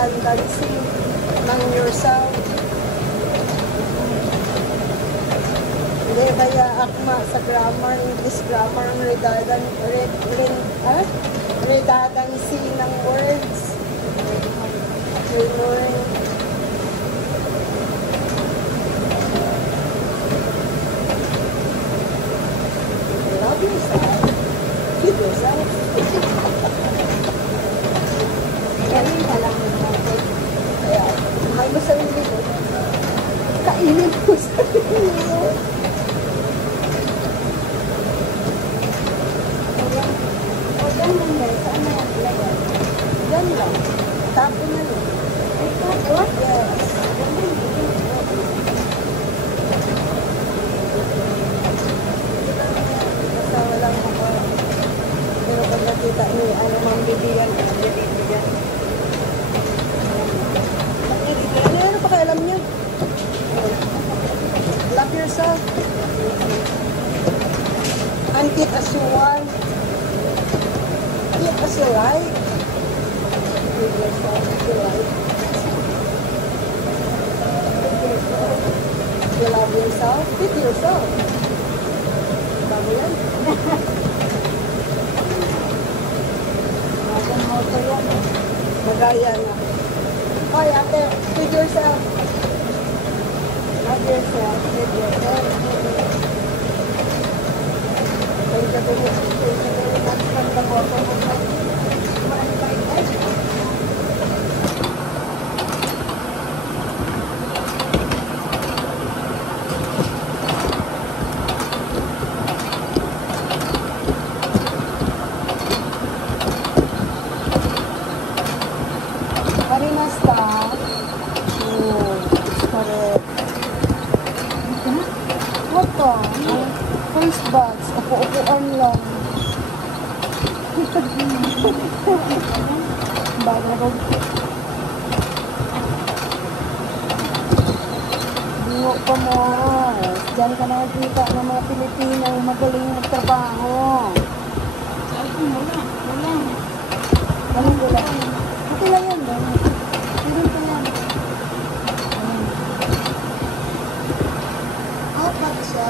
redundancy ng yourself. Hindi, kaya akma sa grammar, English grammar, redundancy ng words. Learn. Love yourself. Give yourself. Galing ka lang natin. Kaya, mahal mo sa sarili mo. Kainin mo sa sarili mo. Huwag lang yan. Saan na yan ilagay? Yan lang. Tapon na lang. Ay, tapon? Yes. Basta walang ako. Pero pag nakita niyo, ano mang bibigyan, bibigyan. Ano pa kaya alam niyo? Love yourself. And keep as you want. Keep as you like. Keep yourself as you like. You love yourself, keep yourself. Bago yan. Moto yan. Magaya na. Hoy, ate, feed yourself. Love yourself, feed yourself. Thank you very much for the bottom of my face bags, upo-upuan lang. Bago. Bingo pa mo. Diyan ka nakikita ng mga Pilipinang magaling magtrabaho. Wala. Wala. Okay lang yan. Hindi pa yan. Apat siya.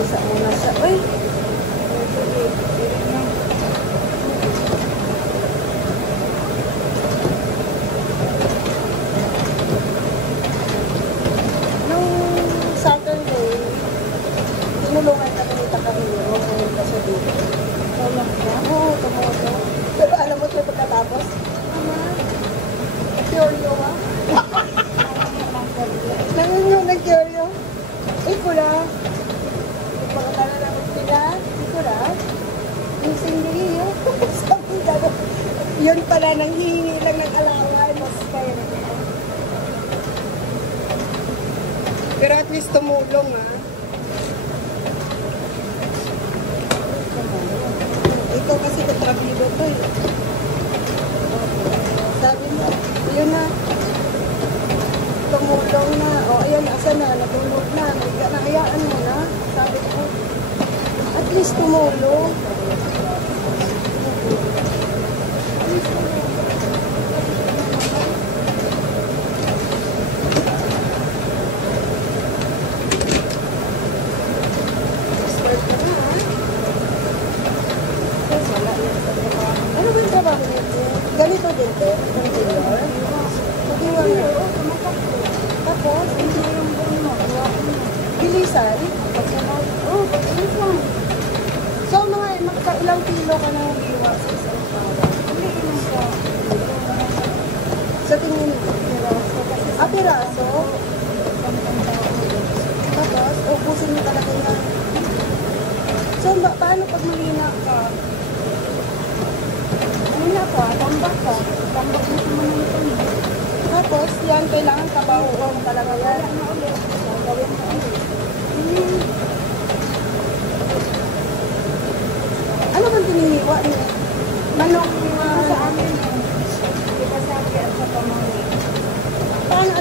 Sa una sa uy. Nung Saturday, tinulungan kami ni Takahiro ngayon kasi dito. Tulong ka? Oo, tumulong. Pero alam mo ito pagkatapos? Curio ah. Nangunyo ng curio. Ikula. Pagkakala namin sila, ikula. Yung sindiriyo. Yun pala, nang hihingi lang ng alawan. Pero at least tumulong ah. Ito kasi katrabido to eh. Sabi mo, yun na. Tumulong na. O, ayan, asa na, natulog na. Nahayaan mo na. Sabi ko, at least tumulong. Start na na, ha? Wala na. Ano ba yung trabaho niyo? Ganito din, te? Container? Tapos, bilisan? Oo, bilisan. So, mga ilang kilo ka na hiwa sa isang araw? Sa tingin mo? Piraso? Tapos, ubusin mo talaga na. So, paano pag mahina ka? Mahina ka, tambak ka. Tambak mo sa mga ito. Tapos, yan, kailangan kabahuong talaga yan. Gawin mo ulit. Ano bang tininiwa niya? Manok sa amin.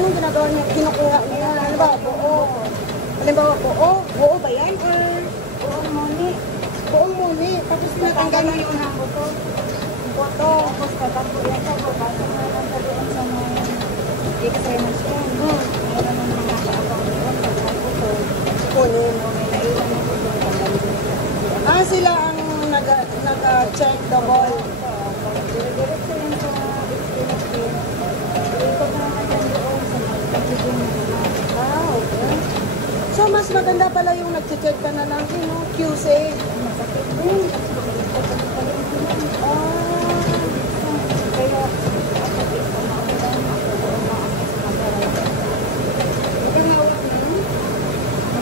anong ginagawa niya? Kinukuha niya. Halimbawa, buo. Halimbawa, buo. Buo ba yan? Or Buong muni. buong muni. Tapos tinatanggal mo yung buto. buto. Tapos tatakbo yan sa babasa na lang sa doon sa may examiners yan. Meron ng mga kaabang doon sa mga buto. Kunin. O may nailan na buto. Ah, sila ang nag-check the ball. Dire-diretso yan sa examiners. Ikot na naman yan doon sa mga pagiging na. Ah, okay. So, mas maganda pala yung nag-check ka na lang, no? QC. Masakit. Ah, Kaya ako isa na ako lang ako doon na ako mag-aral. ginawa mo?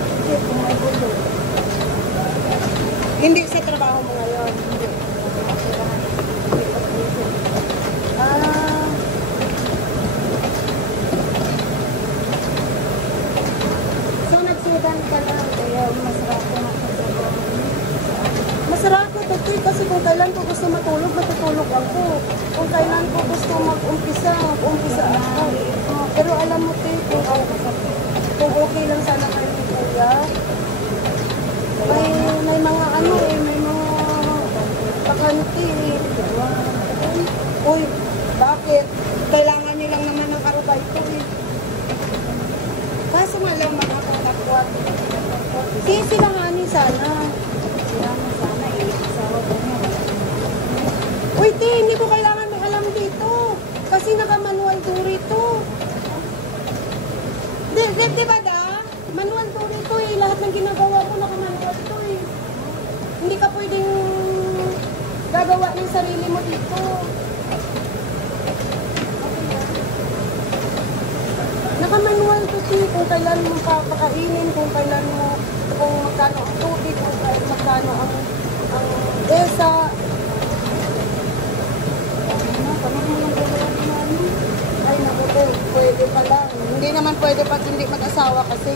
Kasi kung may buto. Hindi sa trabaho mo ngayon. Ah, so nagsudan ka lang. Kaya masarap ko na sa trabaho. Masarap ko to kasi kung kailan ko gusto matulog, matutulog ako. Kung kailan ko gusto mag-umpisa, mag-umpisa ako. Pero alam mo, te, kung okay lang sana kayo ni Kuya, may mga ano eh, may mga pakanti eh. Uy, bakit? Kailangan nyo lang naman ng karabay ko eh. Kaso nga lang makakatakwat. Sisilangani sana. Sila mo sana isawa ko niya. Uy, te, hindi ko kailangan may alam dito. Kasi naka-manual tour ito. Di ba da? Manual tour ito eh. Lahat ng ginagawa ko naka-manual to eh. Hindi ka pwedeng gagawa ng sarili mo dito. Naka-manual to eh. Kung kailan mo papakainin, kung kailan mo, kung magkano ang tubig, kung magkano ang desa. Ay, naku, pwede pa lang. Hindi naman pwede pag hindi mag-asawa kasi.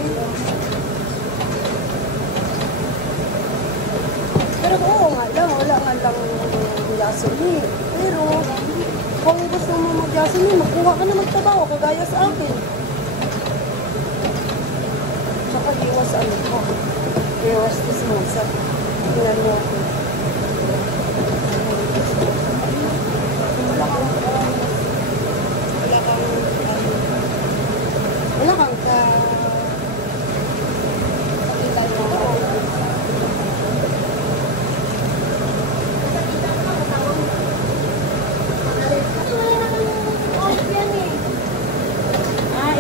Pero oo nga lang, wala nga lang gasoline. Pero, kung gusto mo mag-gasoline, magkuha ka na magtrabaho, kagaya sa akin. Tsaka iwas ano ko. Iwas kismosa. Tingnan mo ako. Wala kang kapitan mo.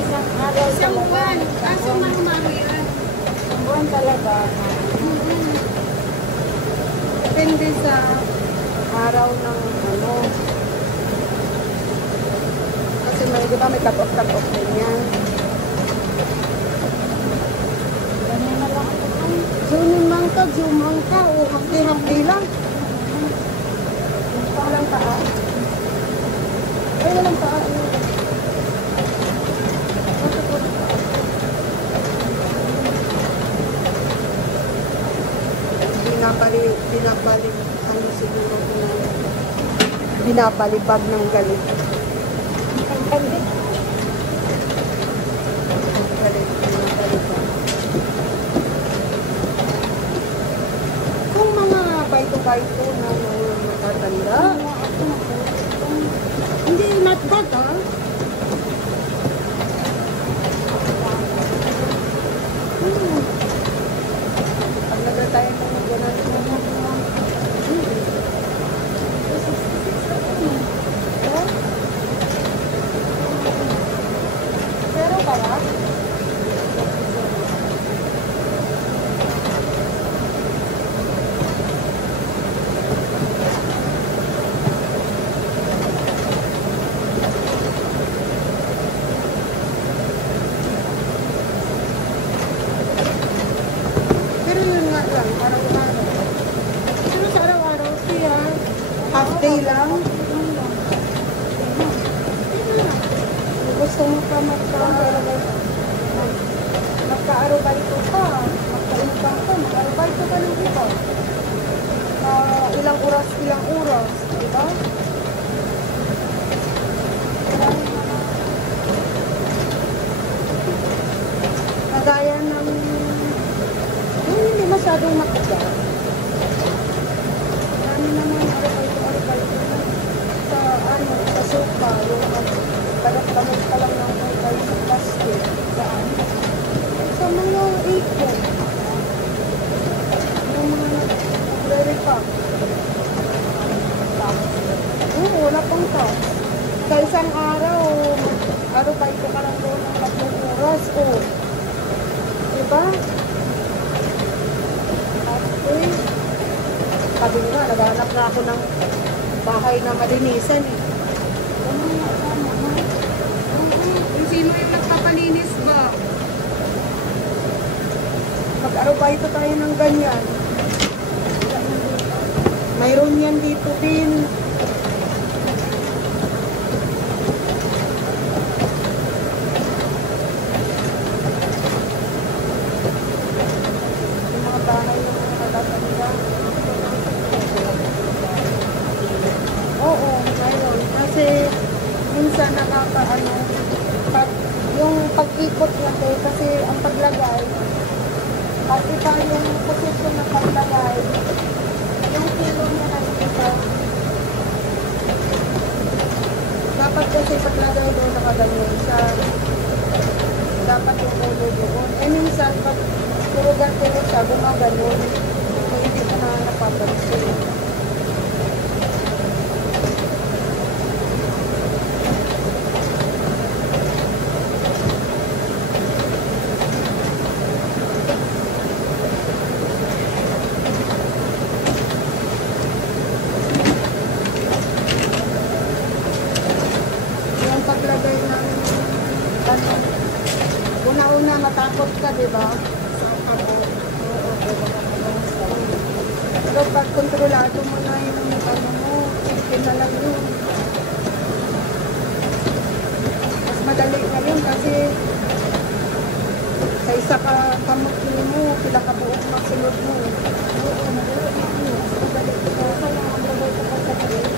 Isang araw Isang talaga. buwan. Kaso mano-mano yan. Isang buwan talaga. Depende sa araw ng ano. Kasi may, di ba, may cut-off din yan. Ganyan na lang ako. Zoom ka. O, hapdi lang. Walang paa. Ay, walang paa. Binabalik, ano siguro na binabalibag ng galit. Ang pandit. Kung mga baito-baito na mga matatanda, hindi not bad ha. Pag nagtataya mo na gano'n, pero kaya, pero yun nga lang, araw-araw. Pero sa araw-araw, siya, half day lang. Gusto mo pa magka-arubalito ka, magka-income ka, mag-arubalito ka ng iba. Ilang oras, di ba? suka, yung tagat-tagat ka lang ng kulay sa plastic. Saan? Sa mga ipon. Yung mga nagre-repack. Oo, wala pang tax. Sa isang araw, arubay ko ka lang doon ng 3 oras. Oo. Diba? Okay. Sabi nga, naghanap na ako ng bahay na malinisan eh. Sino yung nagpapalinis ba? Mag-arubay ito tayo ng ganyan. Mayroon yan dito din. Yung mga bahay ng mga matatanda. Oo, mayroon. Kasi minsan nakakaano, yung pag-ikot niya kasi ang paglagay, pati pa yung posisyon ng paglagay, yung kilo niya na ito. Dapat kasi paglagay doon nakaganyan siya. Dapat yung ulo doon. Eh minsan, pag turugan-turog siya, gumaganon. So, hindi ko na napapansin. Paglagay ng ano, una-una matakot ka, di ba? Pero pag kontrolado mo na yung ano mo, yun na lang yun. Mas madali na yun kasi sa isa ka kamot mo, sila ka buong masunod mo. Oo, madali ko.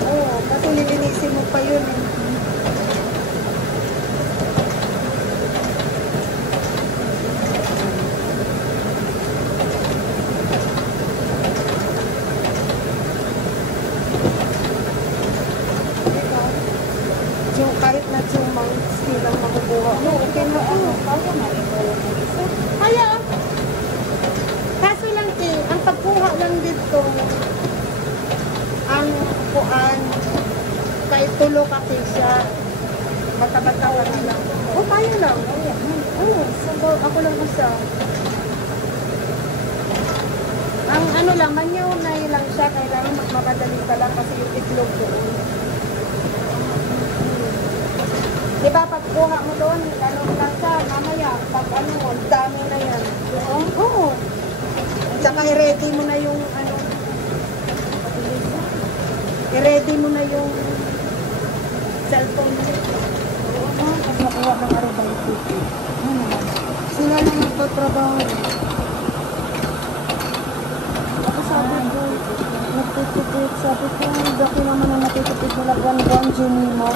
Oo, kasi lilinisin mo pa yun eh. Yung kahit na 2 months silang makukuha mo, okay na ito. Kaya, kaso lang ang pagkuha lang dito, ang kuan, kahit tulo ka siya, bata-bata ka na lang. Oh, kaya lang. Ako lang isa. Ang ano lang, manyaw na lang siya, kailangan magmamadali ka lang kasi yung itlog doon. Diba, pagkuha mo doon, ano lang siya, mamaya, pag ano, dami na yan. Oo. Tsaka i-ready mo na yung, ano, i-ready mo na yung cellphone mo. Pag nakuha ng arabay city. Sila na magpatrabaho. Ako sabi ko, nagtitipid, sabi ko, daki naman na natitipid nila buwan-buwan, Jimmy mo.